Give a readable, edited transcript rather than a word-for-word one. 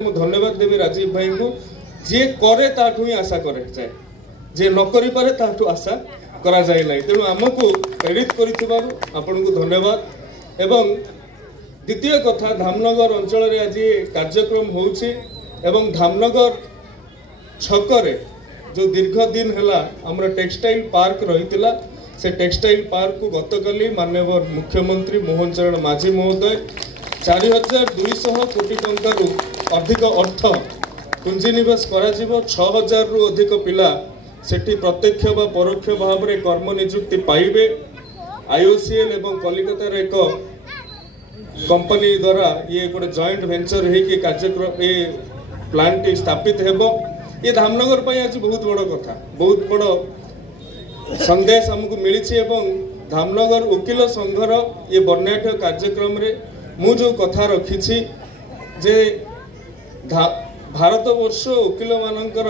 धन्यवाद देवी राजीव भाई को जे करे ताठू ही आशा करे जाए जे न करि पारे ताठू आशा करा जाए नहीं तेणु आमको प्रेरित आपन को धन्यवाद। एवं द्वितीय कथा धामनगर अंचल रे आज कार्यक्रम होउछि एवं धामनगर छकरे जो दीर्घ दिन है हमर टेक्सटाइल पार्क रही से टेक्सटाइल पार्क को गतकाली माननीय मुख्यमंत्री मोहन चरण माझी महोदय 4200 कोटी टंकारु अधिक अर्थ पुंजीनिवेश करा 6000 रु अधिक पिला सेठी प्रत्यक्ष व परोक्ष भाव में कर्म नियुक्ति पाइबे। आईओसीएल एवं कलिकतार एक कंपनी द्वारा ये गोटे जॉइंट वेंचर होगी कार्यक्रम ये प्लांट स्थापित हेबो। ये धामनगर पर आज बहुत बड़ कथा बहुत बड़ संदेश हमको मिली एवं धामनगर वकिल संघर ये वर्णाढ्य कार्यक्रम रे मु जो कथा रखी जे भारत वर्ष वकिल मानकर